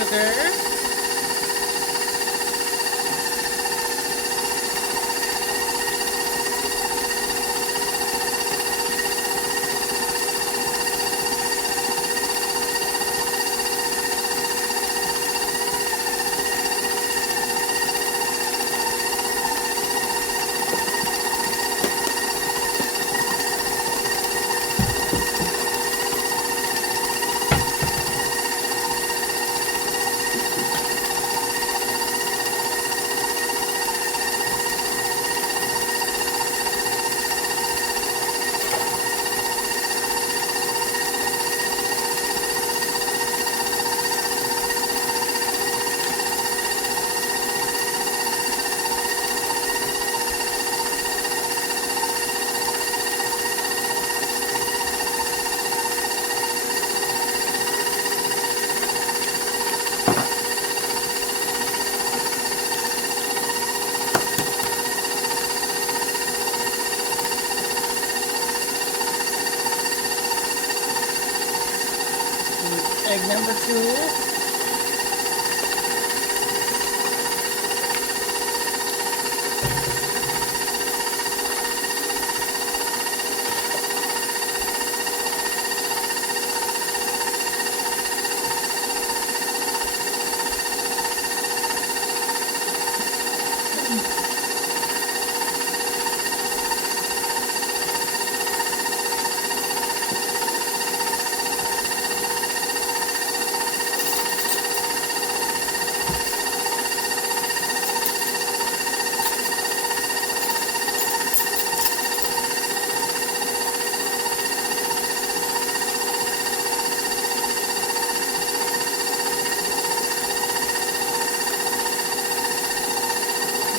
sugar. Egg number 2.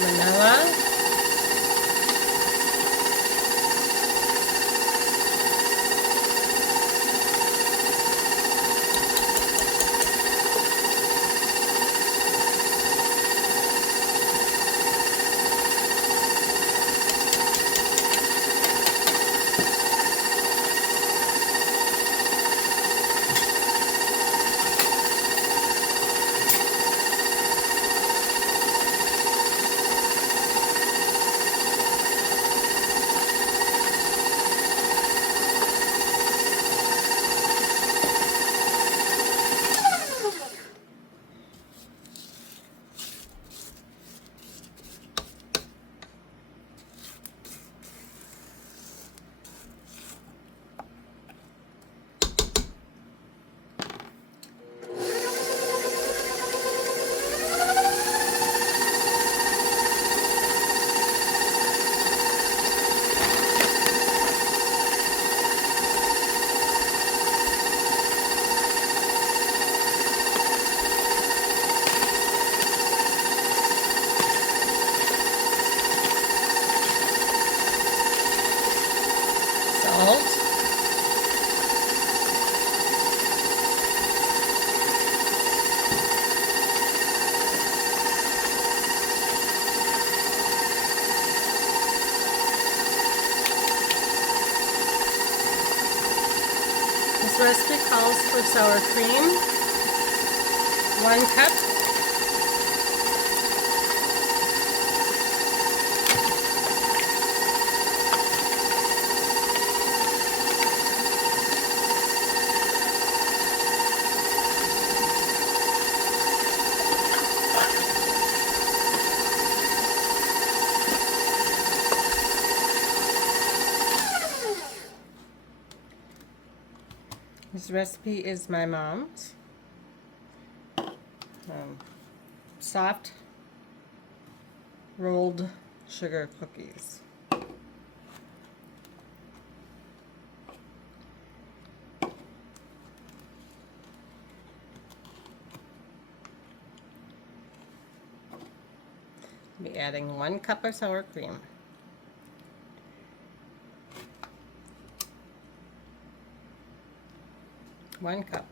Vanilla. Salt. This recipe calls for sour cream, 1 cup. This recipe is my mom's. Soft rolled sugar cookies. I'll be adding 1 cup of sour cream. One cup.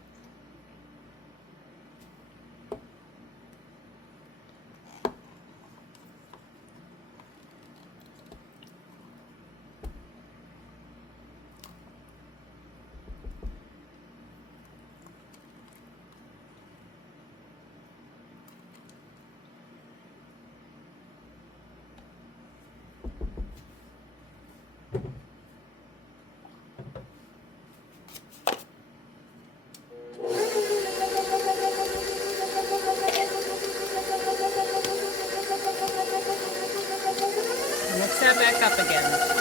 back up again.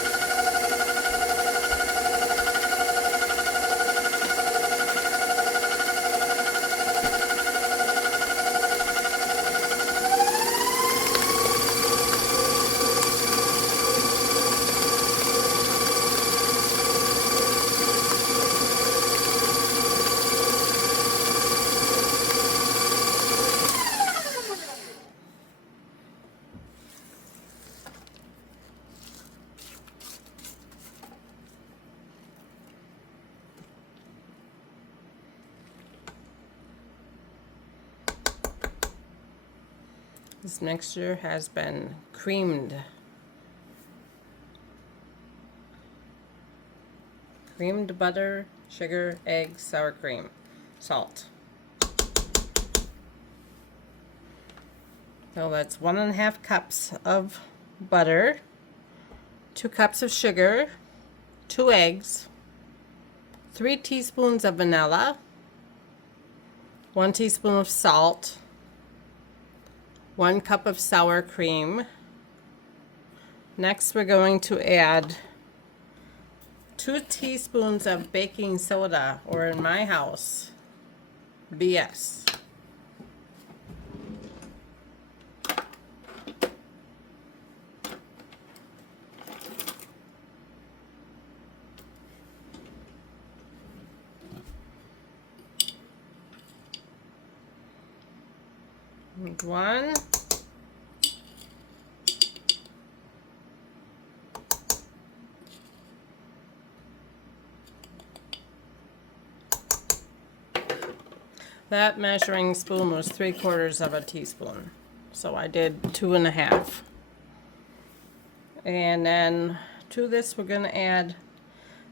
This mixture has been creamed. Creamed butter, sugar, egg, sour cream, salt. So that's 1.5 cups of butter, 2 cups of sugar, 2 eggs, 3 teaspoons of vanilla, 1 teaspoon of salt, 1 cup of sour cream. Next, we're going to add 2 teaspoons of baking soda, or in my house, BS. One. That measuring spoon was 3/4 of a teaspoon. So I did 2.5. And then to this we're gonna add,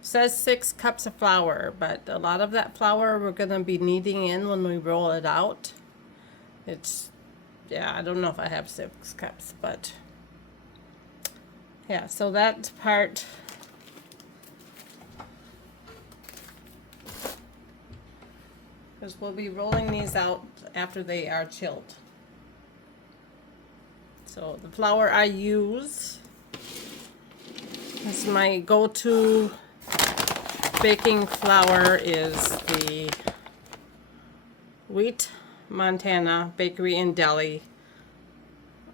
says 6 cups of flour, but a lot of that flour we're gonna be kneading in when we roll it out. It's, yeah, I don't know if I have 6 cups, but yeah, so that part, because we'll be rolling these out after they are chilled. So the flour I use is my go-to baking flour is the Wheat Montana Bakery and Deli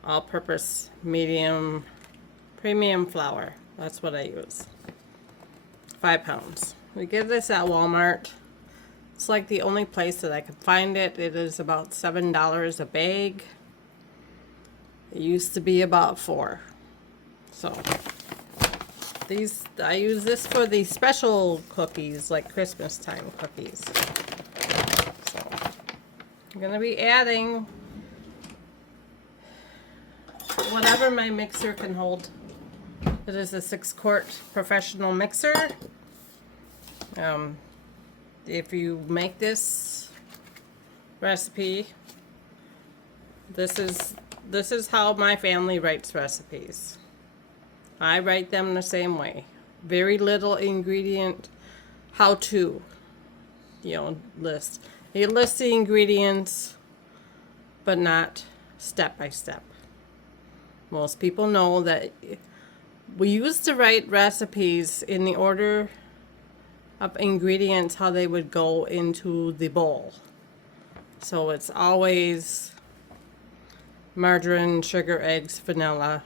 all-purpose medium premium flour. That's what I use. 5 pounds. We get this at Walmart. It's like the only place that I could find it. It is about $7 a bag. It used to be about $4. So these, I use this for the special cookies, like Christmas time cookies. So I'm gonna be adding whatever my mixer can hold. It is a 6-quart professional mixer. If you make this recipe, this is how my family writes recipes. I write them the same way. Very little ingredient, how to, list. You list the ingredients, but not step by step. Most people know that we used to write recipes in the order of ingredients, how they would go into the bowl. So it's always margarine, sugar, eggs, vanilla,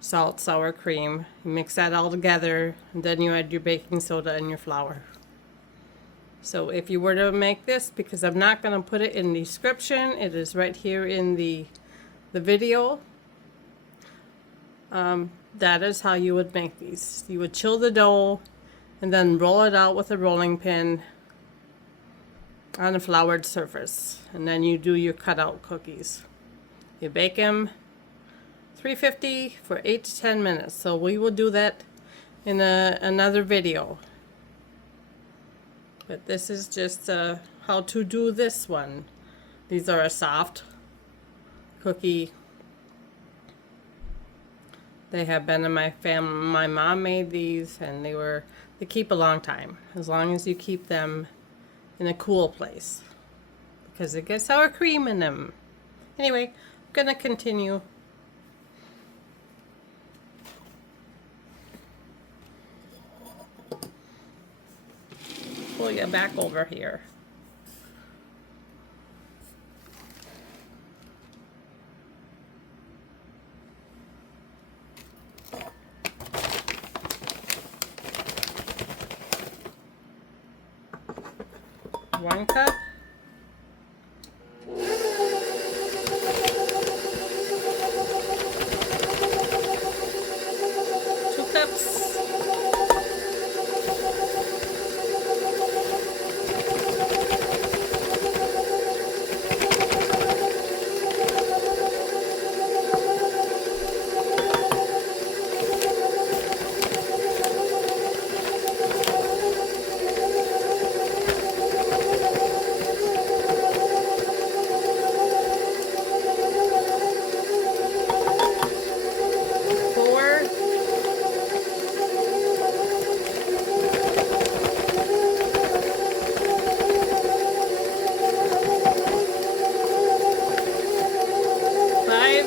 salt, sour cream. You mix that all together, and then you add your baking soda and your flour. So if you were to make this, because I'm not going to put it in the description, it is right here in the video. That is how you would make these. You would chill the dough and then roll it out with a rolling pin on a floured surface, and then you do your cutout cookies. You bake them 350 for 8 to 10 minutes. So we will do that in another video. But this is just how to do this one. These are a soft cookie. They have been in my family. My mom made these, and they keep a long time, as long as you keep them in a cool place, because they get sour cream in them. Anyway, I'm gonna continue. pull you back over here. One cup. 2 cups. 4. 5.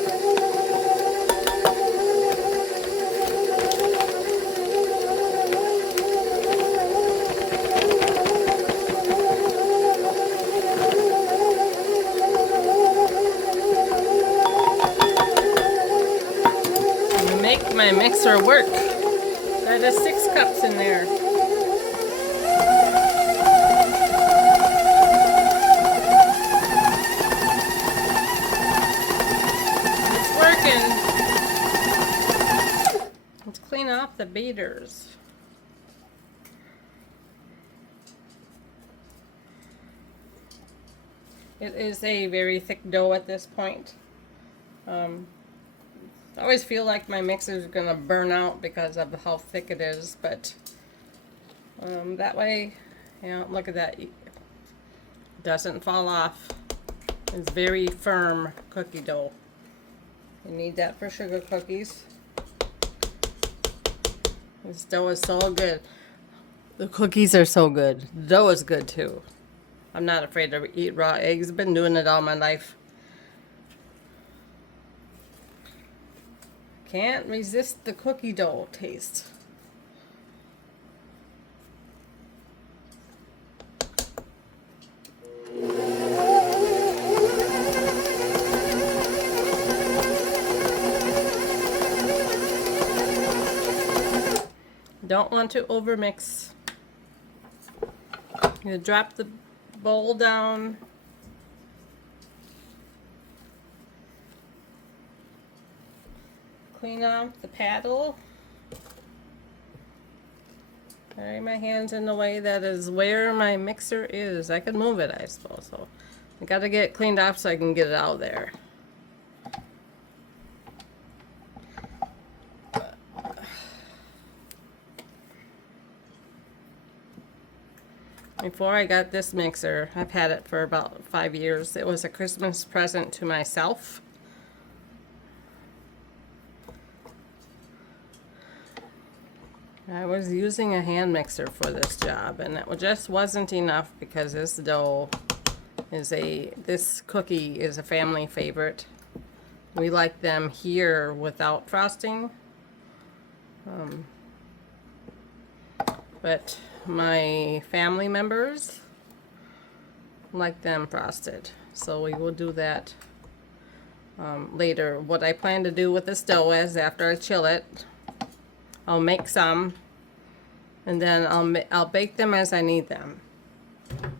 'Make my mixer work. That is 6 cups in there. It's working. Let's clean off the beaters. It is a very thick dough at this point. I always feel like my mixer is going to burn out because of how thick it is, but that way, you know, look at that. It doesn't fall off. It's very firm cookie dough. You need that for sugar cookies. This dough is so good. The cookies are so good. The dough is good too. I'm not afraid to eat raw eggs. I've been doing it all my life. Can't resist the cookie dough taste. Don't want to overmix. You drop the bowl down. Clean off the paddle. Carry my hands in the way that is where my mixer is. I can move it, I suppose. So I gotta get it cleaned off so I can get it out there. Before I got this mixer, I've had it for about 5 years. It was a Christmas present to myself. I was using a hand mixer for this job, and it just wasn't enough because this dough is this cookie is a family favorite. We like them here without frosting. But my family members like them frosted, so we will do that later. What I plan to do with this dough is after I chill it, I'll make some, and then I'll bake them as I need them.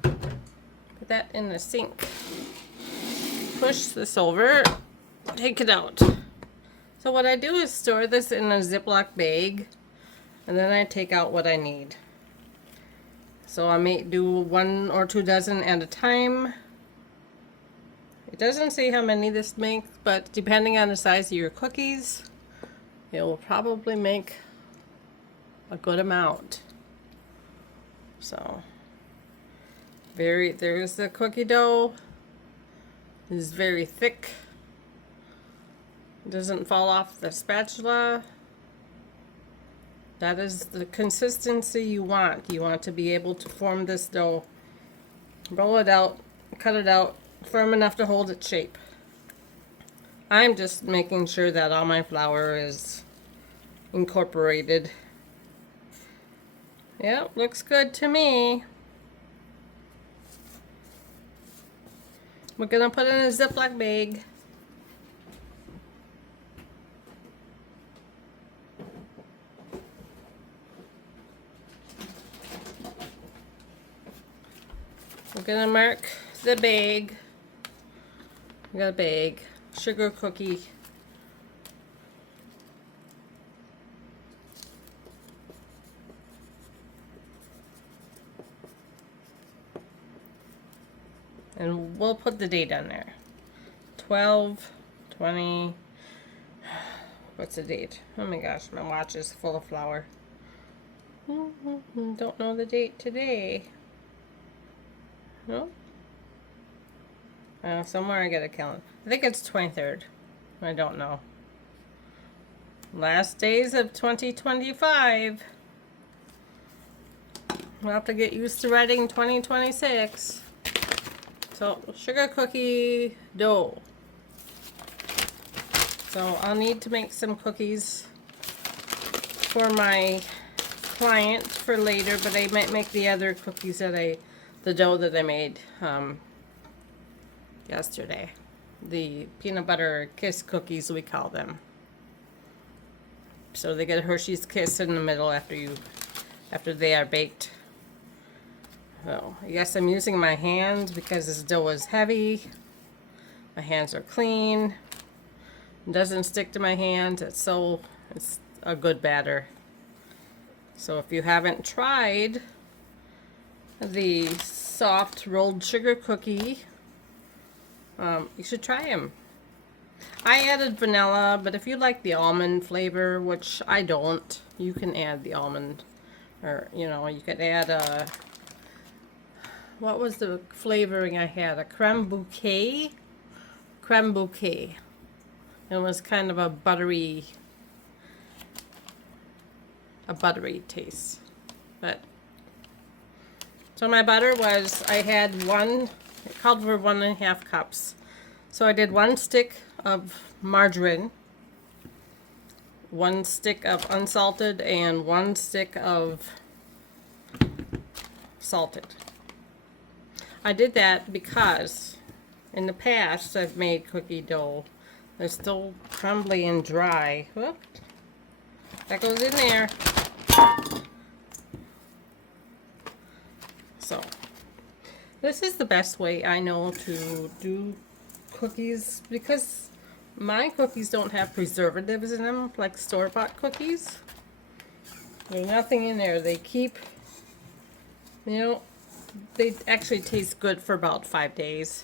Put that in the sink. Push this over, take it out. So what I do is store this in a Ziploc bag, and then I take out what I need. So I may do 1 or 2 dozen at a time. It doesn't say how many this makes, but depending on the size of your cookies, it will probably make a good amount. So there's the cookie dough. It's very thick. It doesn't fall off the spatula. That is the consistency you want. You want to be able to form this dough, roll it out, cut it out, firm enough to hold its shape. I'm just making sure that all my flour is incorporated. Yeah, looks good to me. We're gonna put it in a Ziploc bag. We're gonna mark the bag. We got a bag. Sugar cookie. And we'll put the date on there. 12/20. What's the date? Oh my gosh, my watch is full of flour. Don't know the date today. No? Somewhere I got a calendar. I think it's 23rd. I don't know. Last days of 2025. We'll have to get used to writing 2026. So, sugar cookie dough. So, I'll need to make some cookies for my client for later, but I might make the other cookies that the dough that I made yesterday. The peanut butter kiss cookies, we call them. So they get a Hershey's Kiss in the middle after they are baked. So, yes, I'm using my hands because this dough is heavy. My hands are clean. It doesn't stick to my hands. It's a good batter. So if you haven't tried the soft rolled sugar cookie, you should try them. I added vanilla, but if you like the almond flavor, which I don't, you can add the almond, or you could add what was the flavoring I had? A creme bouquet? Creme bouquet. It was kind of a buttery taste. But so my butter was, I had it called for 1.5 cups. So I did 1 stick of margarine, 1 stick of unsalted, and 1 stick of salted. I did that because in the past I've made cookie dough. They're still crumbly and dry. Whoop. That goes in there. So, this is the best way I know to do cookies because my cookies don't have preservatives in them like store-bought cookies. There's nothing in there. They keep, they actually taste good for about 5 days.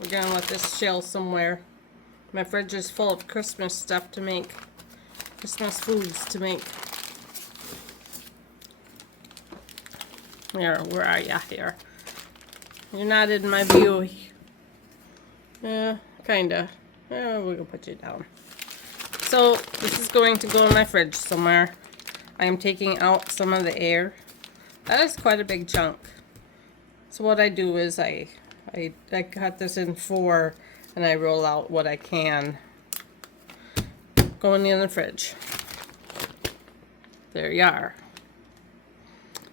We're gonna let this chill somewhere. My fridge is full of Christmas stuff to make, Christmas foods to make. Where are ya here? You're not in my view. Kinda. We're gonna put you down. So, this is going to go in my fridge somewhere. I am taking out some of the air. That is quite a big chunk. So what I do is I cut this in 4 and I roll out what I can. Going in the fridge. There you are.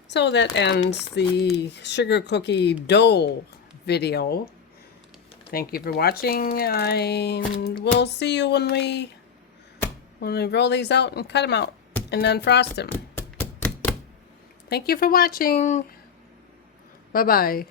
So that ends the sugar cookie dough video. Thank you for watching, and we'll see you when we roll these out and cut them out and then frost them. Thank you for watching. Bye-bye.